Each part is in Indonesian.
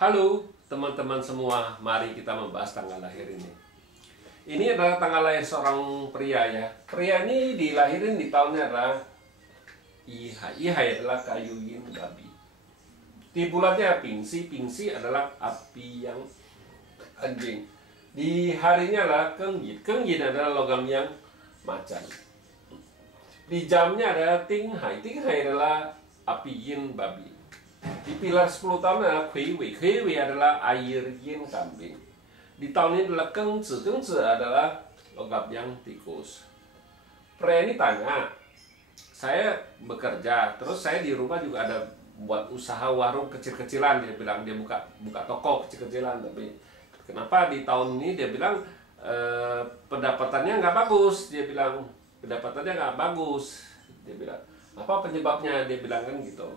Halo teman-teman semua, mari kita membahas tanggal lahir ini. Ini adalah tanggal lahir seorang pria ya. Pria ini dilahirin di tahunnya adalah Ihai. Ihai adalah kayu yin babi. Di bulannya Pingsi. Pingsi adalah api yang anjing. Di harinya adalah Kenggit. Kenggit adalah logam yang macan. Di jamnya adalah Tinghai. Tinghai adalah api yin babi. Di pilar 10 tahun adalah Kuiwei. Kuiwei adalah air yin kambing. Di tahun ini adalah Gengzi. Gengzi adalah logam yang tikus. Pria ini tanya, saya bekerja, terus saya di rumah juga ada buat usaha warung kecil-kecilan. Dia bilang dia buka toko kecil-kecilan, tapi kenapa di tahun ini dia bilang pendapatannya nggak bagus. Dia bilang pendapatannya nggak bagus. Dia bilang apa penyebabnya? Dia bilang kan gitu.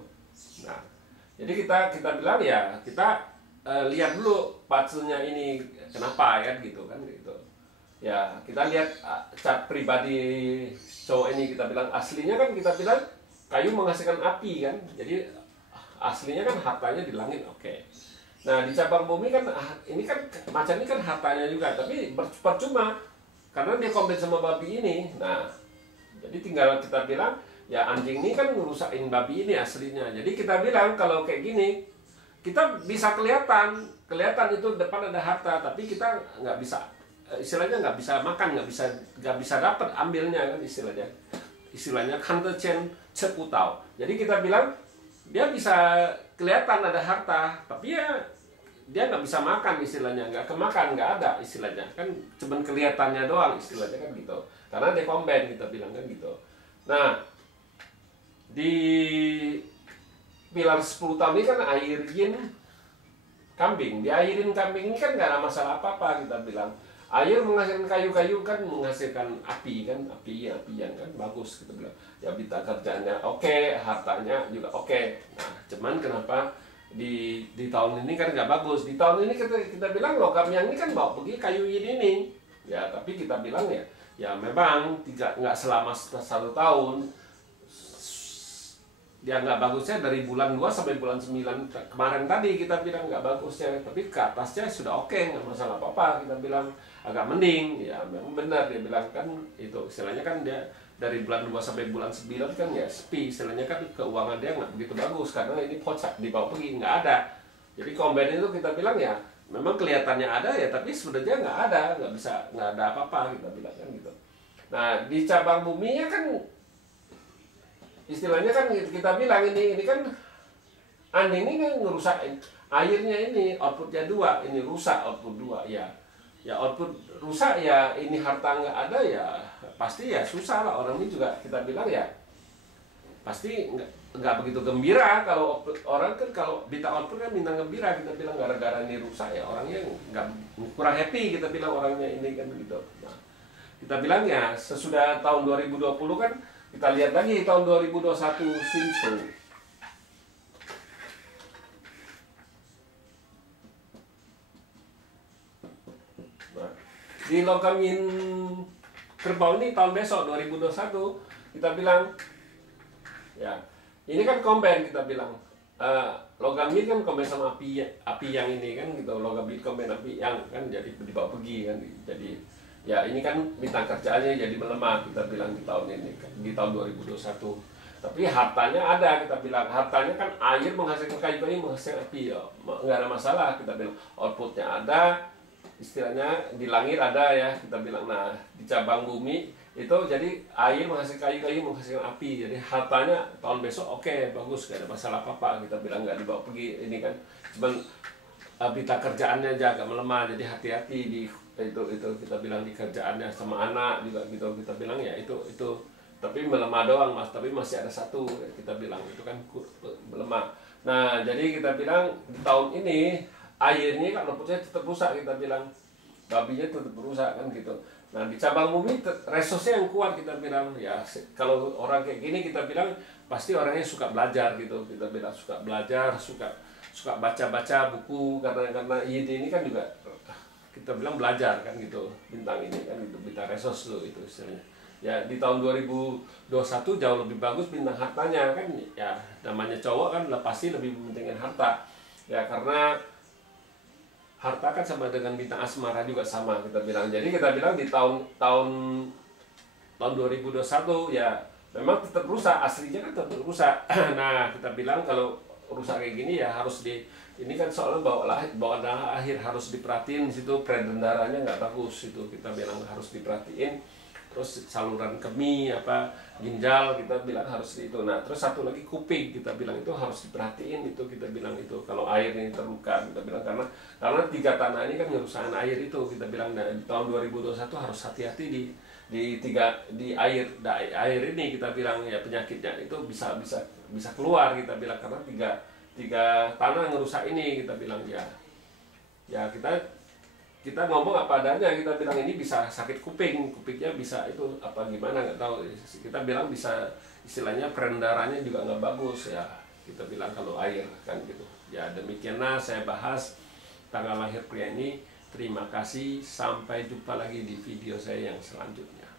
Nah, jadi kita bilang ya kita lihat dulu patsunya ini kenapa ya gitu kan gitu. Ya kita lihat cat pribadi cowok ini, kita bilang aslinya kan kita bilang kayu menghasilkan api kan. Jadi aslinya kan hartanya di langit, oke. Nah di cabang bumi kan ini kan macan ini kan hartanya juga, tapi percuma karena dia kombin sama babi ini. Nah jadi tinggal kita bilang ya anjing ini kan ngerusakin babi ini aslinya. Jadi kita bilang kalau kayak gini kita bisa kelihatan itu depan ada harta, tapi kita nggak bisa istilahnya nggak bisa makan, nggak bisa dapat ambilnya kan istilahnya kante chen ceputau. Jadi kita bilang dia bisa kelihatan ada harta, tapi ya dia nggak bisa makan istilahnya, nggak kemakan, nggak ada istilahnya kan, cuman kelihatannya doang istilahnya kan gitu, karena dia combine kita bilang kan gitu. Nah di pilar 10 tahun ini kan air yin kambing. Diairin kambing ini kan nggak ada masalah apa-apa kita bilang. Air menghasilkan kayu-kayu kan menghasilkan api kan, api-apian kan bagus kita bilang. Ya kita kerjanya oke, hartanya juga oke. Nah cuman kenapa di tahun ini kan nggak bagus. Di tahun ini kita bilang logam yang ini kan bawa pergi kayu yin ini. Ya tapi kita bilang ya memang nggak selama 1 tahun. Dia nggak bagusnya dari bulan 2 sampai bulan 9 kemarin tadi kita bilang nggak bagusnya, tapi ke atasnya sudah oke, nggak masalah apa-apa, kita bilang agak mending. Ya memang benar dia bilang kan itu istilahnya kan dia dari bulan 2 sampai bulan 9 kan ya sepi, istilahnya kan keuangan dia nggak begitu bagus karena ini pocak dibawa pergi nggak ada. Jadi combine itu kita bilang ya memang kelihatannya ada ya, tapi sebenarnya nggak ada apa-apa kita bilang kan gitu. Nah di cabang buminya kan istilahnya kan kita bilang ini kan anjing ini kan ngerusak airnya, ini outputnya 2, ini rusak output 2 ya output rusak ya, ini harta nggak ada ya pasti ya susah lah orang ini juga kita bilang ya pasti nggak begitu gembira. Kalau orang kan kalau bita output kan bintang gembira kita bilang, gara-gara ini rusak ya orangnya nggak kurang happy kita bilang orangnya ini kan gitu. Nah, kita bilang ya sesudah tahun 2020 kan kita lihat lagi tahun 2021 Sincho. Nah, di logam yin kerbau ini tahun besok 2021 kita bilang ya ini kan combine kita bilang logam yin kan combine sama api yang ini kan gitu, logam yin combine api yang kan jadi dibawa pergi kan, jadi ya ini kan bintang kerjaannya jadi melemah kita bilang di tahun ini, di tahun 2021. Tapi hartanya ada kita bilang, hartanya kan air menghasilkan kayu-kayu menghasilkan api ya, nggak ada masalah kita bilang, outputnya ada, istilahnya di langit ada ya kita bilang. Nah di cabang bumi itu jadi air menghasilkan kayu-kayu menghasilkan api, jadi hartanya tahun besok oke, bagus, nggak ada masalah apa-apa kita bilang, nggak dibawa pergi ini kan, cuman bita kerjaannya aja agak melemah, jadi hati-hati di itu kita bilang di kerjaannya sama anak juga gitu kita bilang ya itu tapi melemah doang mas, tapi masih ada satu kita bilang itu kan melemah. Nah jadi kita bilang di tahun ini airnya kan outputnya tetap rusak kita bilang, babinya tetap rusak kan gitu. Nah di cabang bumi resource yang kuat kita bilang ya, kalau orang kayak gini kita bilang pasti orangnya suka belajar gitu, kita bilang suka belajar, suka baca-baca buku, karena ini kan juga kita bilang belajar kan gitu, bintang ini kan gitu, bintang resource lo itu istilahnya. Ya di tahun 2021 jauh lebih bagus bintang hartanya kan ya, namanya cowok kan pasti lebih mementingkan harta ya, karena harta kan sama dengan bintang asmara juga sama kita bilang. Jadi kita bilang di tahun tahun tahun 2021 ya memang tetap rusak, aslinya kan tetap rusak. Nah kita bilang kalau rusak kayak gini ya harus ini kan soalnya bawaan akhir harus diperhatiin, situ peredaran darahnya nggak bagus, itu kita bilang harus diperhatiin. Terus saluran kemih ginjal kita bilang harus itu. Nah terus satu lagi kuping kita bilang itu harus diperhatiin, itu kita bilang itu kalau air ini terbuka kita bilang, karena 3 tanah ini kan ngerusakan air itu kita bilang. Nah, di tahun 2021 harus hati-hati di air ini kita bilang ya, penyakitnya itu bisa keluar kita bilang, karena tiga tanah ngerusak ini kita bilang ya kita ngomong apa adanya, kita bilang ini bisa sakit kupingnya bisa itu gimana nggak tahu, kita bilang bisa istilahnya peredarannya juga nggak bagus ya, kita bilang kalau air kan gitu ya. Demikianlah saya bahas tanggal lahir pria ini. Terima kasih, sampai jumpa lagi di video saya yang selanjutnya.